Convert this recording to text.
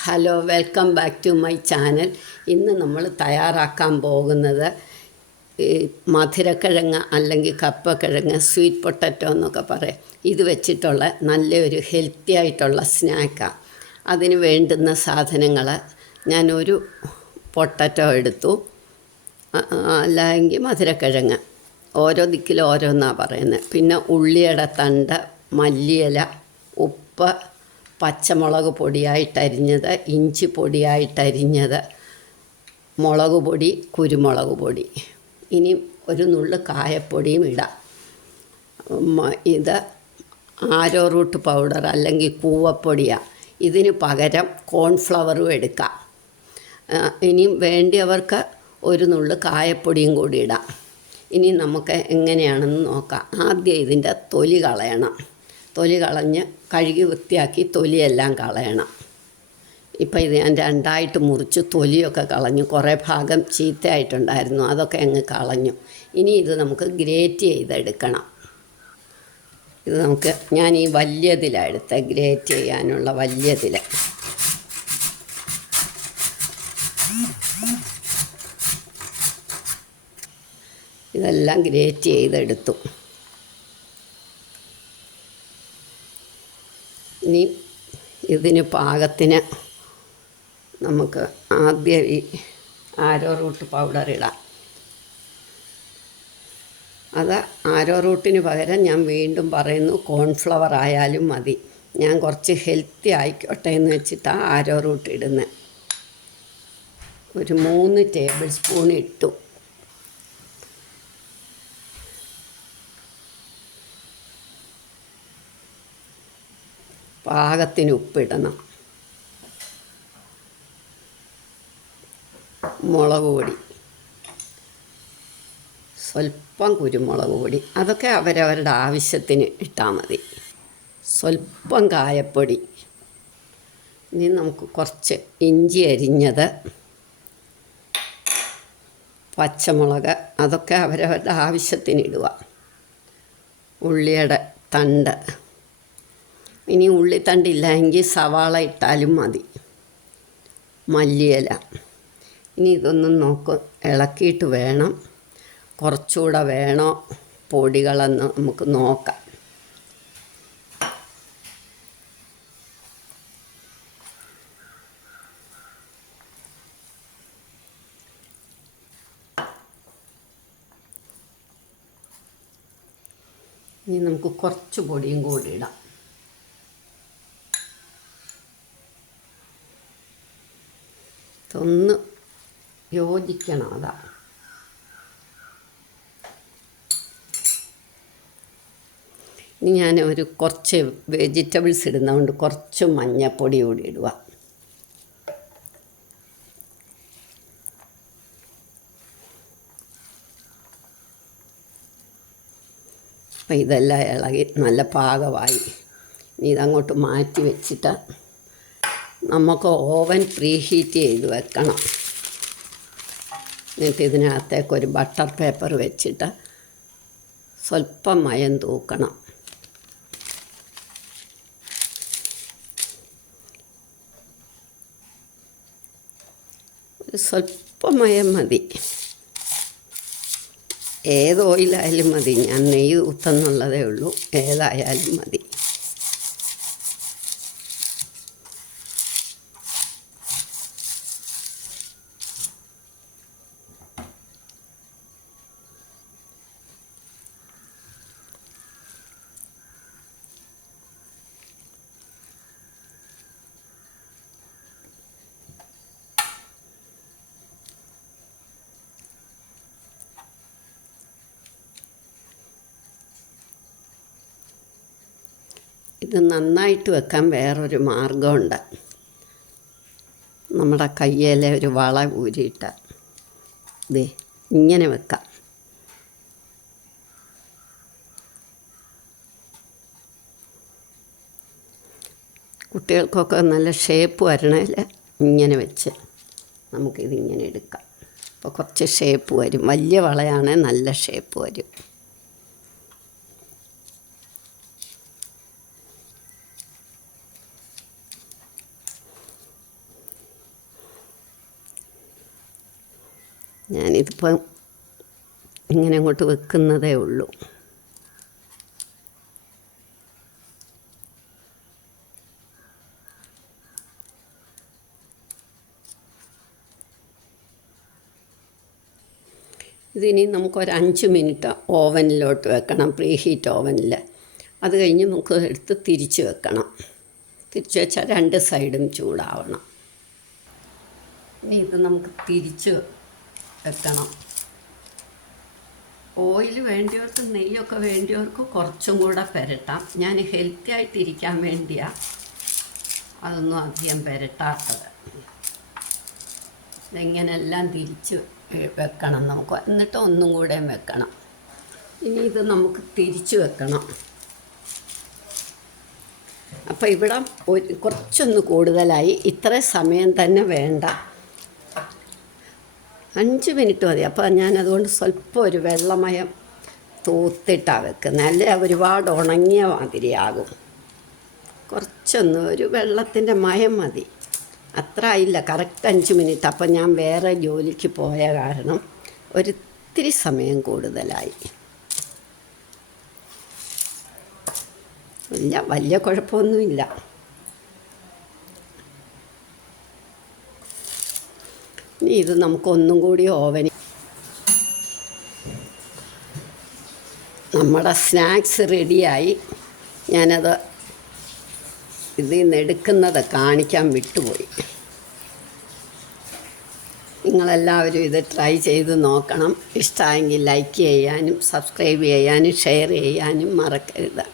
Hello, welcome back to my channel. ഇന്ന് നമ്മൾ തയ്യാറാക്കാൻ പോകുന്നത് ഈ മധുരക്കിഴങ്ങ് അല്ലെങ്കിൽ കപ്പക്കിഴങ്ങ്, സ്വീറ്റ് പൊട്ടറ്റോ എന്നൊക്കെ പറയും. ഇത് വെച്ചിട്ടുള്ള നല്ലൊരു ഹെൽത്തി ആയിട്ടുള്ള സ്നാക്കാണ്. അതിന് വേണ്ടുന്ന സാധനങ്ങൾ ഞാനൊരു പൊട്ടറ്റോ എടുത്തു, അല്ലെങ്കിൽ മധുരക്കിഴങ്ങ്, ഓരോ ദിക്കിലും ഓരോന്നാണ് പറയുന്നത്. പിന്നെ ഉള്ളിയുടെ തണ്ട്, മല്ലിയില, ഉപ്പ്, പച്ചമുളക് പൊടിയായിട്ടരിഞ്ഞത്, ഇഞ്ചി പൊടിയായിട്ടരിഞ്ഞത്, മുളക് പൊടി, കുരുമുളക് പൊടി, ഇനി ഒരു നുള്ളു കായപ്പൊടിയും ഇടാം. ഇത് ആരോ റൂട്ട് പൗഡർ അല്ലെങ്കിൽ കൂവപ്പൊടിയാണ്. ഇതിന് പകരം കോൺഫ്ലവറും എടുക്കാം. ഇനിയും വേണ്ടിയവർക്ക് ഒരു നുള്ളു കായപ്പൊടിയും കൂടി ഇടാം. ഇനി നമുക്ക് എങ്ങനെയാണെന്ന് നോക്കാം. ആദ്യം ഇതിൻ്റെ തൊലി കളയണം. തൊലി കളഞ്ഞ് കഴുകി വൃത്തിയാക്കി തൊലിയെല്ലാം കളയണം. ഇപ്പം ഇത് ഞാൻ രണ്ടായിട്ട് മുറിച്ച് തൊലിയൊക്കെ കളഞ്ഞു. കുറേ ഭാഗം ചീത്തയായിട്ടുണ്ടായിരുന്നു, അതൊക്കെ അങ്ങ് കളഞ്ഞു. ഇനി ഇത് നമുക്ക് ഗ്രേറ്റ് ചെയ്തെടുക്കണം. ഇത് ഞാൻ ഈ വലിയതിലാണ് എടുത്തത്, ഗ്രേറ്റ് ചെയ്യാനുള്ള വലിയതിൽ. ഇതെല്ലാം ഗ്രേറ്റ് ചെയ്തെടുത്തു. ഇനി ഇതിന് പാകത്തിന് നമുക്ക് ആദ്യം ഈ ആരോ റൂട്ട് പൗഡർ ഇടാം. അത് ആരോ റൂട്ടിന് പകരം ഞാൻ വീണ്ടും പറയുന്നു, കോൺഫ്ലവർ ആയാലും മതി. ഞാൻ കുറച്ച് ഹെൽത്തി ആയിക്കോട്ടെ എന്ന് വെച്ചിട്ടാണ് ആരോ റൂട്ട് ഇടുന്നത്. ഒരു 3 ടേബിൾ സ്പൂൺ ഇട്ടു. പാകത്തിന് ഉപ്പിടണം. മുളക് പൊടി, സ്വല്പം കുരുമുളക് പൊടി, അതൊക്കെ അവരവരുടെ ആവശ്യത്തിന് ഇട്ടാൽ മതി. സ്വല്പം കായപ്പൊടി. ഇനി നമുക്ക് കുറച്ച് ഇഞ്ചി അരിഞ്ഞത്, പച്ചമുളക്, അതൊക്കെ അവരവരുടെ ആവശ്യത്തിന് ഇടുക. ഉള്ളിയുടെ തണ്ട്, ഇനി ഉള്ളിത്തണ്ടില്ല എങ്കിൽ സവാള ഇട്ടാലും മതി. മല്ലിയില. ഇനി ഇതൊന്നും ഇളക്കിയിട്ട് വേണം, കുറച്ചുകൂടെ വേണോ പൊടികളെന്ന് നമുക്ക് നോക്കാം. ഇനി നമുക്ക് കുറച്ച് പൊടിയും കൂടി ഇടാം. ഇതൊന്ന് യോജിക്കണം. അതാ ഇനി ഞാൻ കുറച്ച് വെജിറ്റബിൾസ് ഇടുന്നതുകൊണ്ട് കുറച്ച് മഞ്ഞൾപ്പൊടി കൂടി ഇടുക. അപ്പം ഇതെല്ലാം ഇളകി നല്ല പാകമായി. ഇനി ഇതങ്ങോട്ട് മാറ്റി വെച്ചിട്ട് നമുക്ക് ഓവൻ പ്രീ ഹീറ്റ് ചെയ്ത് വെക്കണം. എന്നിട്ട് ഇതിനകത്തേക്ക് ഒരു ബട്ടർ പേപ്പർ വെച്ചിട്ട് സ്വല്പം മയം തൂക്കണം. ഒരു സ്വല്പം മയം മതി. ഏത് ഓയിലായാലും മതി. ഞാൻ നെയ്യ് ഊത്തുന്നുള്ളതേ ഉള്ളൂ, ഏതായാലും മതി. ഇത് നന്നായിട്ട് വെക്കാൻ വേറൊരു മാർഗമുണ്ട്. നമ്മുടെ കയ്യിലെ ഒരു വള ഊരിയിട്ട് ഇങ്ങനെ വെക്കാം. കുട്ടികൾക്കൊക്കെ നല്ല ഷേപ്പ് വരണേൽ ഇങ്ങനെ വെച്ച് നമുക്കിതിങ്ങനെ എടുക്കാം. അപ്പോൾ കുറച്ച് ഷേപ്പ് വരും. വലിയ വളയാണെങ്കിൽ നല്ല ഷേപ്പ് വരും. ഞാനിതിപ്പം ഇങ്ങനെ അങ്ങോട്ട് വെക്കുന്നതേ ഉള്ളൂ. ഇതിനി നമുക്കൊരു 5 മിനിറ്റ് ഓവനിലോട്ട് വെക്കണം, പ്രീ ഹീറ്റ് ഓവനിൽ. അത് കഴിഞ്ഞ് നമുക്ക് എടുത്ത് തിരിച്ച് വെക്കണം. തിരിച്ച് വെച്ചാൽ 2 സൈഡും ചൂടാവണം. ഇനി ഇത് നമുക്ക് തിരിച്ച് വെക്കണം. ഓയിൽ വേണ്ടിയവർക്ക്, നെയ്യൊക്കെ വേണ്ടിയവർക്ക് കുറച്ചും കൂടെ പുരട്ടാം. ഞാൻ ഹെൽത്തി ആയിട്ടിരിക്കാൻ വേണ്ടിയാണ് അതൊന്നും അധികം പുരട്ടാത്തത്. ഇതെങ്ങനെല്ലാം തിരിച്ച് വെക്കണം നമുക്ക്. എന്നിട്ട് ഒന്നും കൂടെ വെക്കണം. ഇനി ഇത് നമുക്ക് തിരിച്ച് വെക്കണം. അപ്പോൾ ഇവിടെ കുറച്ചൊന്ന് കൂടുതലായി. ഇത്ര സമയം തന്നെ വേണ്ട, 5 മിനിറ്റ് മതി. അപ്പോൾ ഞാനതുകൊണ്ട് സ്വല്പം ഒരു വെള്ളമയം തൂത്തിട്ടാണ് വെക്കുന്നത്. അല്ലേ ഒരുപാട് ഉണങ്ങിയ മാതിരിയാകും. കുറച്ചൊന്ന് ഒരു വെള്ളത്തിൻ്റെ മയം മതി. അത്ര ആയില്ല, കറക്റ്റ് 5 മിനിറ്റ്. അപ്പം ഞാൻ വേറെ ജോലിക്ക് പോയ കാരണം ഒരിത്തിരി സമയം കൂടുതലായി. ഇല്ല, വലിയ കുഴപ്പമൊന്നുമില്ല. ഇനി ഇത് നമുക്കൊന്നും കൂടി ഓവനിൽ. നമ്മുടെ സ്നാക്സ് റെഡിയായി. ഞാനത് ഇതിൽ നിന്ന് എടുക്കുന്നത് കാണിക്കാൻ വിട്ടുപോയി. നിങ്ങളെല്ലാവരും ഇത് ട്രൈ ചെയ്ത് നോക്കണം. ഇഷ്ടമായെങ്കിൽ ലൈക്ക് ചെയ്യാനും സബ്സ്ക്രൈബ് ചെയ്യാനും ഷെയർ ചെയ്യാനും മറക്കരുത്.